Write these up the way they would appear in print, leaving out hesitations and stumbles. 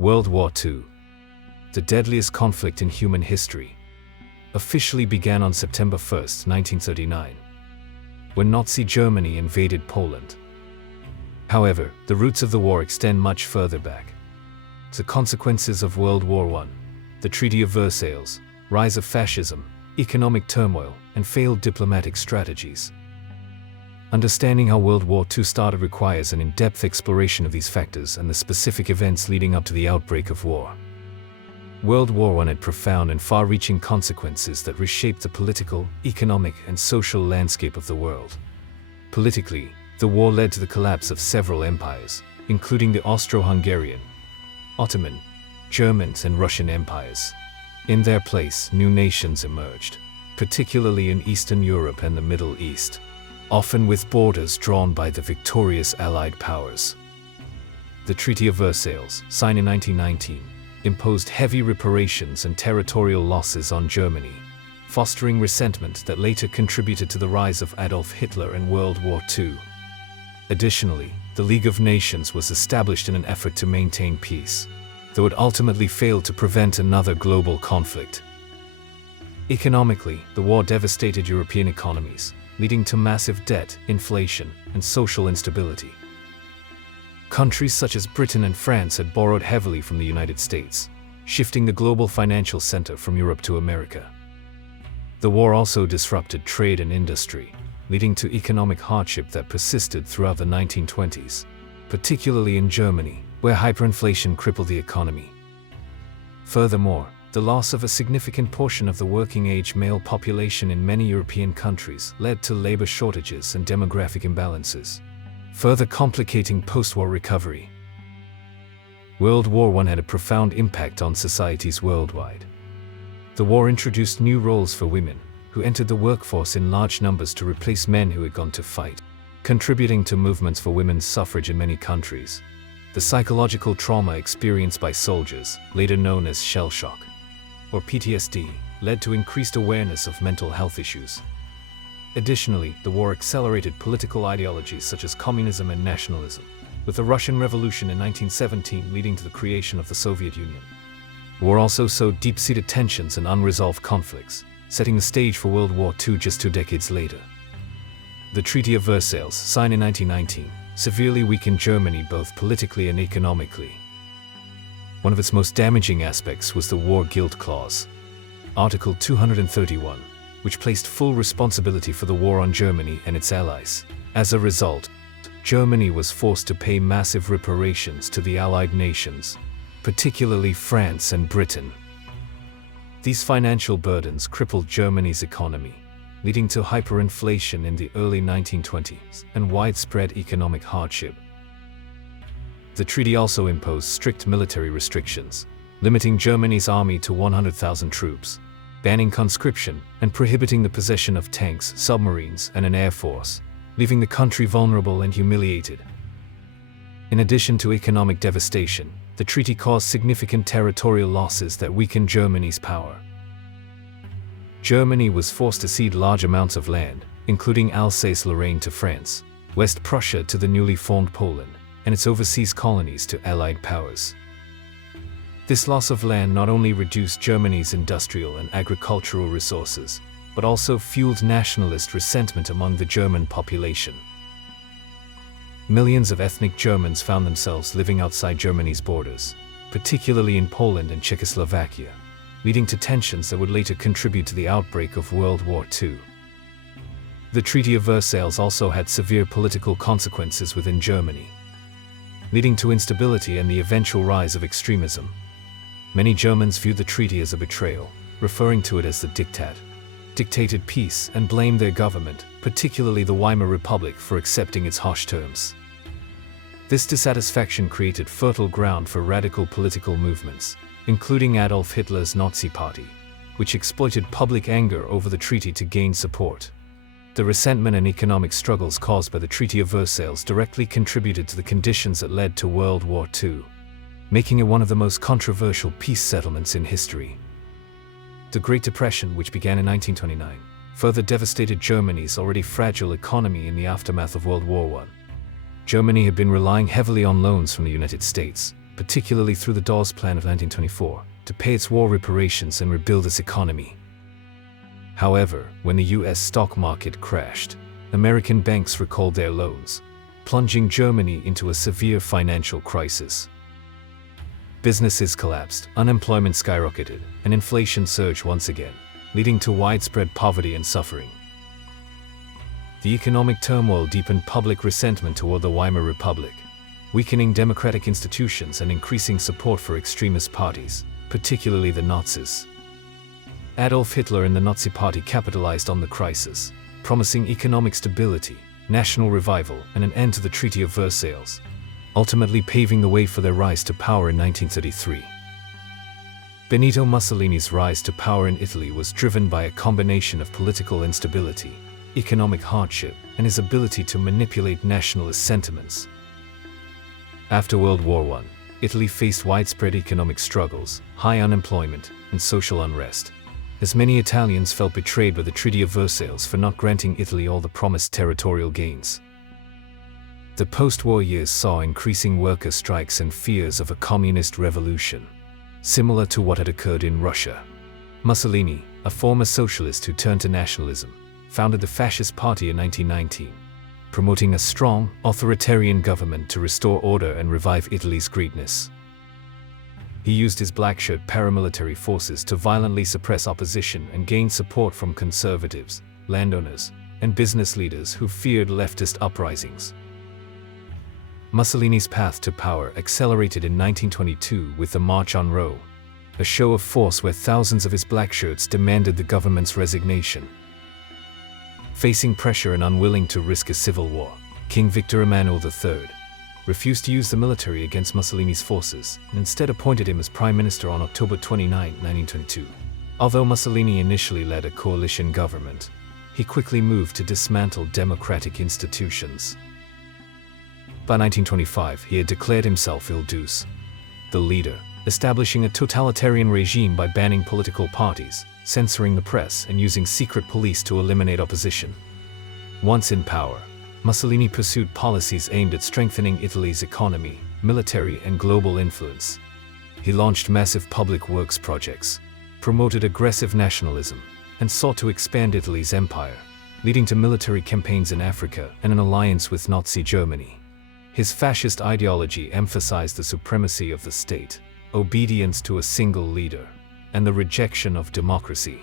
World War II, the deadliest conflict in human history, officially began on September 1, 1939, when Nazi Germany invaded Poland. However, the roots of the war extend much further back. The consequences of World War I, the Treaty of Versailles, rise of fascism, economic turmoil, and failed diplomatic strategies. Understanding how World War II started requires an in-depth exploration of these factors and the specific events leading up to the outbreak of war. World War I had profound and far-reaching consequences that reshaped the political, economic, and social landscape of the world. Politically, the war led to the collapse of several empires, including the Austro-Hungarian, Ottoman, German, and Russian empires. In their place, new nations emerged, particularly in Eastern Europe and the Middle East, often with borders drawn by the victorious Allied powers. The Treaty of Versailles, signed in 1919, imposed heavy reparations and territorial losses on Germany, fostering resentment that later contributed to the rise of Adolf Hitler and World War II. Additionally, the League of Nations was established in an effort to maintain peace, though it ultimately failed to prevent another global conflict. Economically, the war devastated European economies, leading to massive debt, inflation, and social instability. Countries such as Britain and France had borrowed heavily from the United States, shifting the global financial center from Europe to America. The war also disrupted trade and industry, leading to economic hardship that persisted throughout the 1920s, particularly in Germany, where hyperinflation crippled the economy. Furthermore, the loss of a significant portion of the working-age male population in many European countries led to labor shortages and demographic imbalances, further complicating post-war recovery. World War I had a profound impact on societies worldwide. The war introduced new roles for women, who entered the workforce in large numbers to replace men who had gone to fight, contributing to movements for women's suffrage in many countries. The psychological trauma experienced by soldiers, later known as shell shock, or PTSD, led to increased awareness of mental health issues. Additionally, the war accelerated political ideologies such as communism and nationalism, with the Russian Revolution in 1917 leading to the creation of the Soviet Union. The war also sowed deep-seated tensions and unresolved conflicts, setting the stage for World War II just 2 decades later. The Treaty of Versailles, signed in 1919, severely weakened Germany both politically and economically. One of its most damaging aspects was the War Guilt Clause, Article 231, which placed full responsibility for the war on Germany and its allies. As a result, Germany was forced to pay massive reparations to the Allied nations, particularly France and Britain. These financial burdens crippled Germany's economy, leading to hyperinflation in the early 1920s and widespread economic hardship. The treaty also imposed strict military restrictions, limiting Germany's army to 100,000 troops, banning conscription, and prohibiting the possession of tanks, submarines, and an air force, leaving the country vulnerable and humiliated. In addition to economic devastation, the treaty caused significant territorial losses that weakened Germany's power. Germany was forced to cede large amounts of land, including Alsace-Lorraine to France, West Prussia to the newly formed Poland, and its overseas colonies to Allied powers. This loss of land not only reduced Germany's industrial and agricultural resources, but also fueled nationalist resentment among the German population. Millions of ethnic Germans found themselves living outside Germany's borders, particularly in Poland and Czechoslovakia, leading to tensions that would later contribute to the outbreak of World War II. The Treaty of Versailles also had severe political consequences within Germany, leading to instability and the eventual rise of extremism. Many Germans viewed the treaty as a betrayal, referring to it as the dictated peace, and blamed their government, particularly the Weimar Republic, for accepting its harsh terms. This dissatisfaction created fertile ground for radical political movements, including Adolf Hitler's Nazi Party, which exploited public anger over the treaty to gain support. The resentment and economic struggles caused by the Treaty of Versailles directly contributed to the conditions that led to World War II, making it one of the most controversial peace settlements in history. The Great Depression, which began in 1929, further devastated Germany's already fragile economy in the aftermath of World War I. Germany had been relying heavily on loans from the United States, particularly through the Dawes Plan of 1924, to pay its war reparations and rebuild its economy. However, when the US stock market crashed, American banks recalled their loans, plunging Germany into a severe financial crisis. Businesses collapsed, unemployment skyrocketed, and inflation surged once again, leading to widespread poverty and suffering. The economic turmoil deepened public resentment toward the Weimar Republic, weakening democratic institutions and increasing support for extremist parties, particularly the Nazis. Adolf Hitler and the Nazi Party capitalized on the crisis, promising economic stability, national revival, and an end to the Treaty of Versailles, ultimately paving the way for their rise to power in 1933. Benito Mussolini's rise to power in Italy was driven by a combination of political instability, economic hardship, and his ability to manipulate nationalist sentiments. After World War I, Italy faced widespread economic struggles, high unemployment, and social unrest, as many Italians felt betrayed by the Treaty of Versailles for not granting Italy all the promised territorial gains. The post-war years saw increasing worker strikes and fears of a communist revolution, similar to what had occurred in Russia. Mussolini, a former socialist who turned to nationalism, founded the Fascist Party in 1919, promoting a strong, authoritarian government to restore order and revive Italy's greatness. He used his black-shirt paramilitary forces to violently suppress opposition and gain support from conservatives, landowners, and business leaders who feared leftist uprisings. Mussolini's path to power accelerated in 1922 with the March on Rome, a show of force where thousands of his black-shirts demanded the government's resignation. Facing pressure and unwilling to risk a civil war, King Victor Emmanuel III refused to use the military against Mussolini's forces and instead appointed him as prime minister on October 29, 1922. Although Mussolini initially led a coalition government, he quickly moved to dismantle democratic institutions. By 1925, he had declared himself Il Duce, the leader, establishing a totalitarian regime by banning political parties, censoring the press, and using secret police to eliminate opposition. Once in power, Mussolini pursued policies aimed at strengthening Italy's economy, military, and global influence. He launched massive public works projects, promoted aggressive nationalism, and sought to expand Italy's empire, leading to military campaigns in Africa and an alliance with Nazi Germany. His fascist ideology emphasized the supremacy of the state, obedience to a single leader, and the rejection of democracy.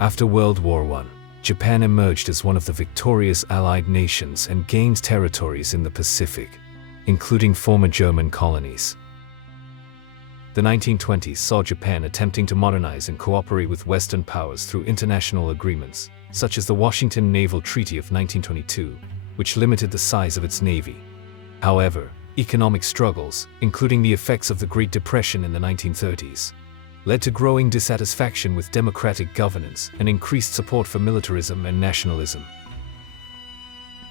After World War I, Japan emerged as one of the victorious Allied nations and gained territories in the Pacific, including former German colonies. The 1920s saw Japan attempting to modernize and cooperate with Western powers through international agreements, such as the Washington Naval Treaty of 1922, which limited the size of its navy. However, economic struggles, including the effects of the Great Depression in the 1930s, led to growing dissatisfaction with democratic governance and increased support for militarism and nationalism.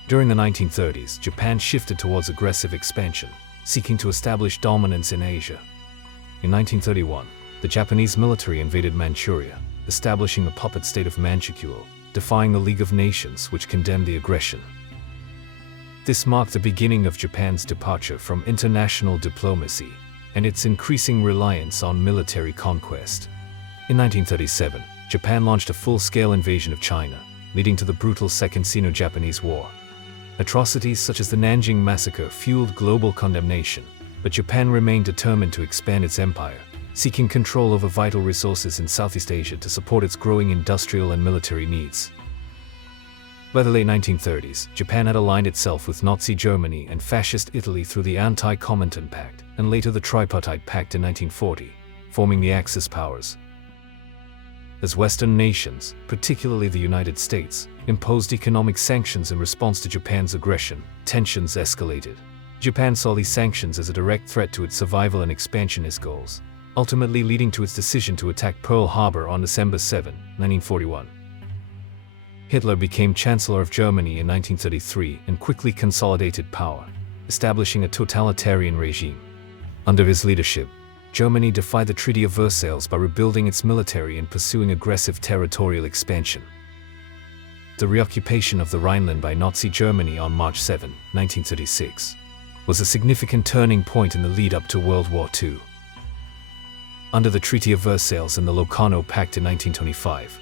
During the 1930s, Japan shifted towards aggressive expansion, seeking to establish dominance in Asia. In 1931, the Japanese military invaded Manchuria, establishing the puppet state of Manchukuo, defying the League of Nations, which condemned the aggression. This marked the beginning of Japan's departure from international diplomacy and its increasing reliance on military conquest. In 1937, Japan launched a full-scale invasion of China, leading to the brutal Second Sino-Japanese War. Atrocities such as the Nanjing Massacre fueled global condemnation, but Japan remained determined to expand its empire, seeking control over vital resources in Southeast Asia to support its growing industrial and military needs. By the late 1930s, Japan had aligned itself with Nazi Germany and Fascist Italy through the Anti-Comintern Pact, and later the Tripartite Pact in 1940, forming the Axis powers. As Western nations, particularly the United States, imposed economic sanctions in response to Japan's aggression, tensions escalated. Japan saw these sanctions as a direct threat to its survival and expansionist goals, ultimately leading to its decision to attack Pearl Harbor on December 7, 1941. Hitler became Chancellor of Germany in 1933 and quickly consolidated power, establishing a totalitarian regime. Under his leadership, Germany defied the Treaty of Versailles by rebuilding its military and pursuing aggressive territorial expansion. The reoccupation of the Rhineland by Nazi Germany on March 7, 1936, was a significant turning point in the lead-up to World War II. Under the Treaty of Versailles and the Locarno Pact in 1925,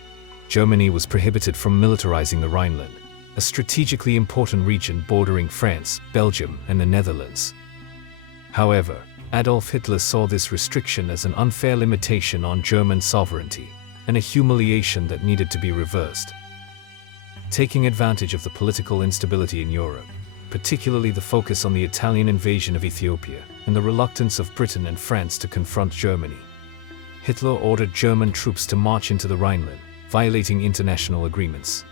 Germany was prohibited from militarizing the Rhineland, a strategically important region bordering France, Belgium, and the Netherlands. However, Adolf Hitler saw this restriction as an unfair limitation on German sovereignty, and a humiliation that needed to be reversed. Taking advantage of the political instability in Europe, particularly the focus on the Italian invasion of Ethiopia and the reluctance of Britain and France to confront Germany, Hitler ordered German troops to march into the Rhineland, violating international agreements.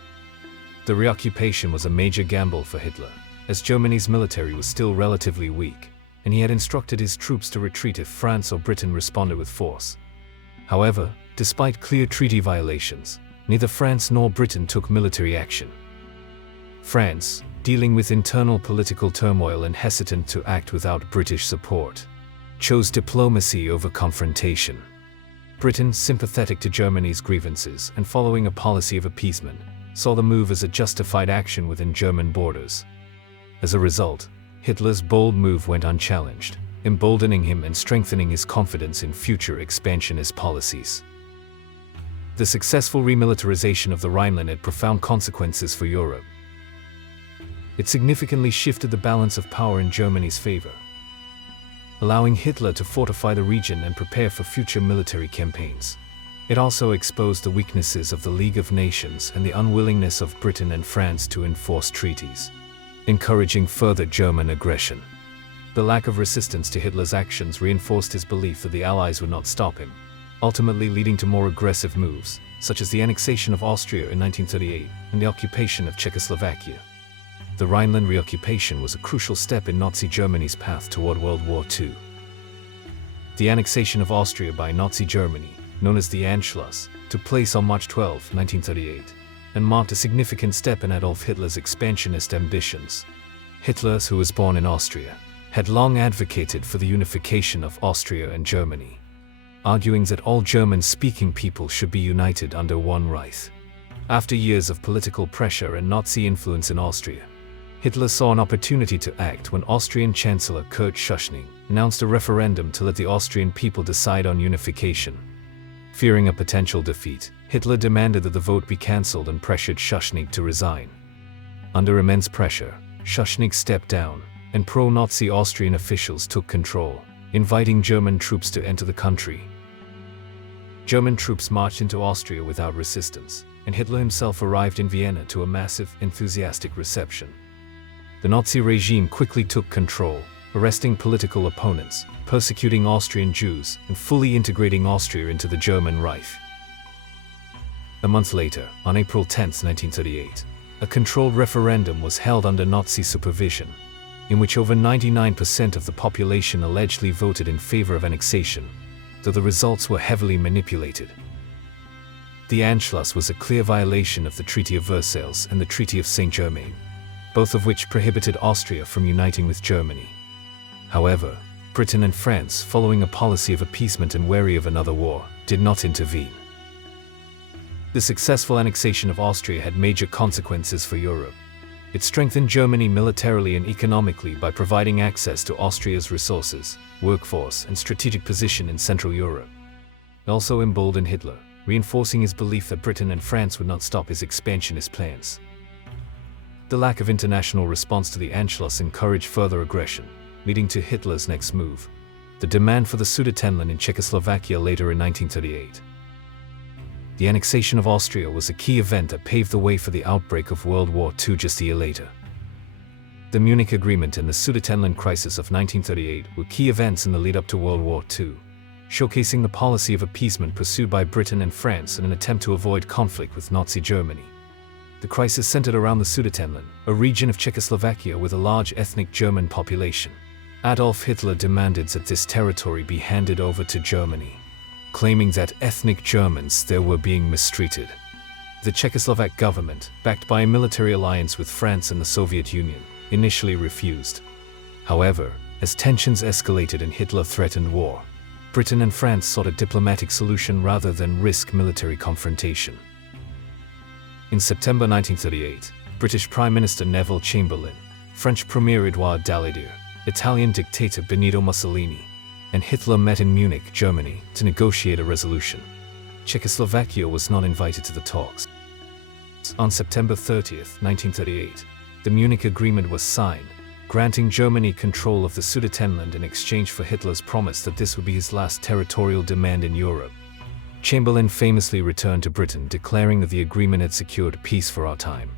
The reoccupation was a major gamble for Hitler, as Germany's military was still relatively weak, and he had instructed his troops to retreat if France or Britain responded with force. However, despite clear treaty violations, neither France nor Britain took military action. France, dealing with internal political turmoil and hesitant to act without British support, chose diplomacy over confrontation. Britain, sympathetic to Germany's grievances and following a policy of appeasement, saw the move as a justified action within German borders. As a result, Hitler's bold move went unchallenged, emboldening him and strengthening his confidence in future expansionist policies. The successful remilitarization of the Rhineland had profound consequences for Europe. It significantly shifted the balance of power in Germany's favor, allowing Hitler to fortify the region and prepare for future military campaigns. It also exposed the weaknesses of the League of Nations and the unwillingness of Britain and France to enforce treaties, encouraging further German aggression. The lack of resistance to Hitler's actions reinforced his belief that the Allies would not stop him, ultimately leading to more aggressive moves, such as the annexation of Austria in 1938 and the occupation of Czechoslovakia. The Rhineland reoccupation was a crucial step in Nazi Germany's path toward World War II. The annexation of Austria by Nazi Germany, known as the Anschluss, took place on March 12, 1938, and marked a significant step in Adolf Hitler's expansionist ambitions. Hitler, who was born in Austria, had long advocated for the unification of Austria and Germany, arguing that all German-speaking people should be united under one Reich. After years of political pressure and Nazi influence in Austria, Hitler saw an opportunity to act when Austrian Chancellor Kurt Schuschnigg announced a referendum to let the Austrian people decide on unification. Fearing a potential defeat, Hitler demanded that the vote be cancelled and pressured Schuschnigg to resign. Under immense pressure, Schuschnigg stepped down, and pro-Nazi Austrian officials took control, inviting German troops to enter the country. German troops marched into Austria without resistance, and Hitler himself arrived in Vienna to a massive, enthusiastic reception. The Nazi regime quickly took control, arresting political opponents, persecuting Austrian Jews, and fully integrating Austria into the German Reich. A month later, on April 10, 1938, a controlled referendum was held under Nazi supervision, in which over 99% of the population allegedly voted in favor of annexation, though the results were heavily manipulated. The Anschluss was a clear violation of the Treaty of Versailles and the Treaty of Saint-Germain, both of which prohibited Austria from uniting with Germany. However, Britain and France, following a policy of appeasement and wary of another war, did not intervene. The successful annexation of Austria had major consequences for Europe. It strengthened Germany militarily and economically by providing access to Austria's resources, workforce, and strategic position in Central Europe. It also emboldened Hitler, reinforcing his belief that Britain and France would not stop his expansionist plans. The lack of international response to the Anschluss encouraged further aggression, leading to Hitler's next move, the demand for the Sudetenland in Czechoslovakia later in 1938. The annexation of Austria was a key event that paved the way for the outbreak of World War II just a year later. The Munich Agreement and the Sudetenland Crisis of 1938 were key events in the lead-up to World War II, showcasing the policy of appeasement pursued by Britain and France in an attempt to avoid conflict with Nazi Germany. The crisis centered around the Sudetenland, a region of Czechoslovakia with a large ethnic German population. Adolf Hitler demanded that this territory be handed over to Germany, claiming that ethnic Germans there were being mistreated. The Czechoslovak government, backed by a military alliance with France and the Soviet Union, initially refused. However, as tensions escalated and Hitler threatened war, Britain and France sought a diplomatic solution rather than risk military confrontation. In September 1938, British Prime Minister Neville Chamberlain, French Premier Édouard Daladier, Italian dictator Benito Mussolini, and Hitler met in Munich, Germany, to negotiate a resolution. Czechoslovakia was not invited to the talks. On September 30, 1938, the Munich Agreement was signed, granting Germany control of the Sudetenland in exchange for Hitler's promise that this would be his last territorial demand in Europe. Chamberlain famously returned to Britain, declaring that the agreement had secured peace for our time.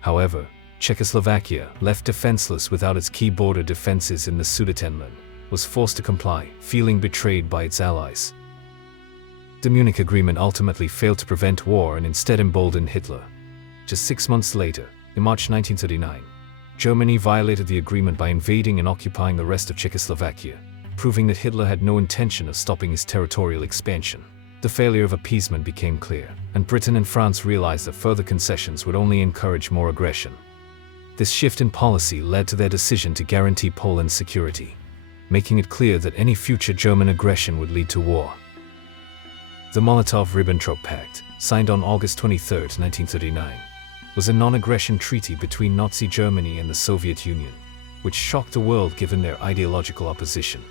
However, Czechoslovakia, left defenseless without its key border defenses in the Sudetenland, was forced to comply, feeling betrayed by its allies. The Munich Agreement ultimately failed to prevent war and instead emboldened Hitler. Just 6 months later, in March 1939, Germany violated the agreement by invading and occupying the rest of Czechoslovakia, proving that Hitler had no intention of stopping his territorial expansion. The failure of appeasement became clear, and Britain and France realized that further concessions would only encourage more aggression. This shift in policy led to their decision to guarantee Poland's security, making it clear that any future German aggression would lead to war. The Molotov-Ribbentrop Pact, signed on August 23, 1939, was a non-aggression treaty between Nazi Germany and the Soviet Union, which shocked the world given their ideological opposition.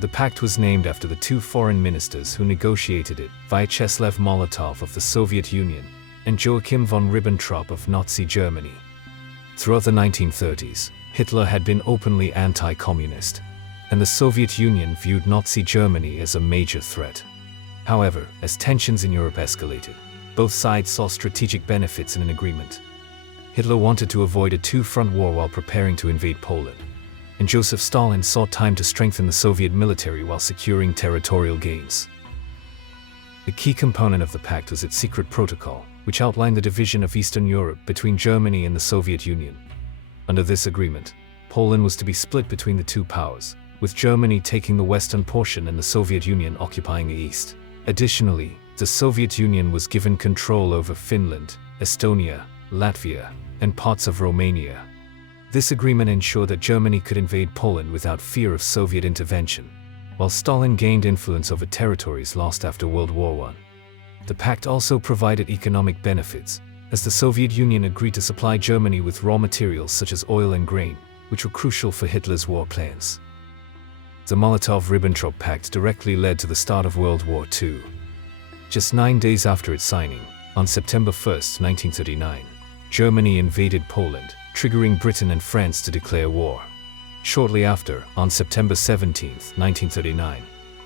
The pact was named after the two foreign ministers who negotiated it, Vyacheslav Molotov of the Soviet Union and Joachim von Ribbentrop of Nazi Germany. Throughout the 1930s, Hitler had been openly anti-communist, and the Soviet Union viewed Nazi Germany as a major threat. However, as tensions in Europe escalated, both sides saw strategic benefits in an agreement. Hitler wanted to avoid a two-front war while preparing to invade Poland, and Joseph Stalin saw time to strengthen the Soviet military while securing territorial gains. The key component of the pact was its secret protocol, which outlined the division of Eastern Europe between Germany and the Soviet Union. Under this agreement, Poland was to be split between the two powers, with Germany taking the western portion and the Soviet Union occupying the east. Additionally, the Soviet Union was given control over Finland, Estonia, Latvia, and parts of Romania. This agreement ensured that Germany could invade Poland without fear of Soviet intervention, while Stalin gained influence over territories lost after World War I. The pact also provided economic benefits, as the Soviet Union agreed to supply Germany with raw materials such as oil and grain, which were crucial for Hitler's war plans. The Molotov-Ribbentrop Pact directly led to the start of World War II. Just 9 days after its signing, on September 1, 1939, Germany invaded Poland, triggering Britain and France to declare war. Shortly after, on September 17, 1939,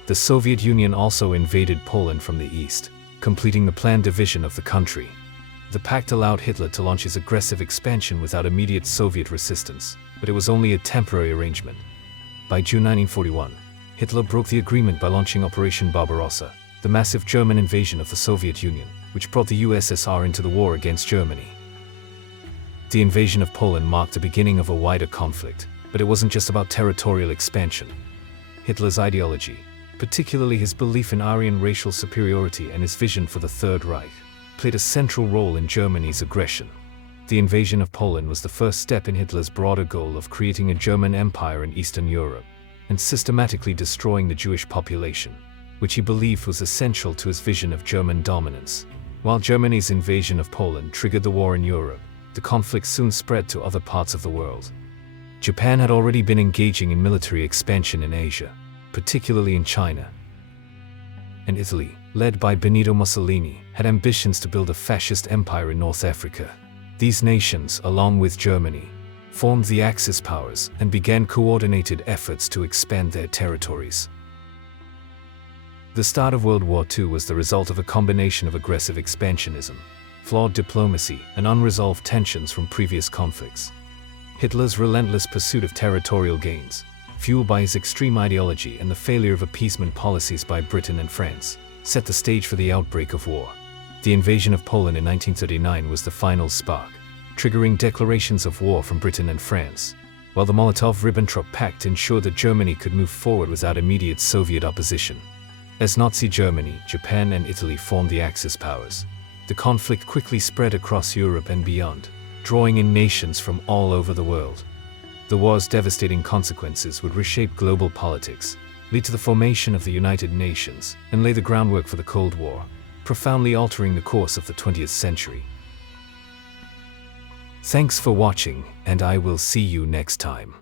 the Soviet Union also invaded Poland from the east, completing the planned division of the country. The pact allowed Hitler to launch his aggressive expansion without immediate Soviet resistance, but it was only a temporary arrangement. By June 1941, Hitler broke the agreement by launching Operation Barbarossa, the massive German invasion of the Soviet Union, which brought the USSR into the war against Germany. The invasion of Poland marked the beginning of a wider conflict, but it wasn't just about territorial expansion. Hitler's ideology, particularly his belief in Aryan racial superiority and his vision for the Third Reich, played a central role in Germany's aggression. The invasion of Poland was the first step in Hitler's broader goal of creating a German empire in Eastern Europe and systematically destroying the Jewish population, which he believed was essential to his vision of German dominance. While Germany's invasion of Poland triggered the war in Europe, the conflict soon spread to other parts of the world. Japan had already been engaging in military expansion in Asia, particularly in China. And Italy, led by Benito Mussolini, had ambitions to build a fascist empire in North Africa. These nations, along with Germany, formed the Axis powers and began coordinated efforts to expand their territories. The start of World War II was the result of a combination of aggressive expansionism, flawed diplomacy, and unresolved tensions from previous conflicts. Hitler's relentless pursuit of territorial gains, fueled by his extreme ideology and the failure of appeasement policies by Britain and France, set the stage for the outbreak of war. The invasion of Poland in 1939 was the final spark, triggering declarations of war from Britain and France, while the Molotov-Ribbentrop Pact ensured that Germany could move forward without immediate Soviet opposition. As Nazi Germany, Japan, and Italy formed the Axis powers, the conflict quickly spread across Europe and beyond, drawing in nations from all over the world. The war's devastating consequences would reshape global politics, lead to the formation of the United Nations, and lay the groundwork for the Cold War, profoundly altering the course of the 20th century. Thanks for watching, and I will see you next time.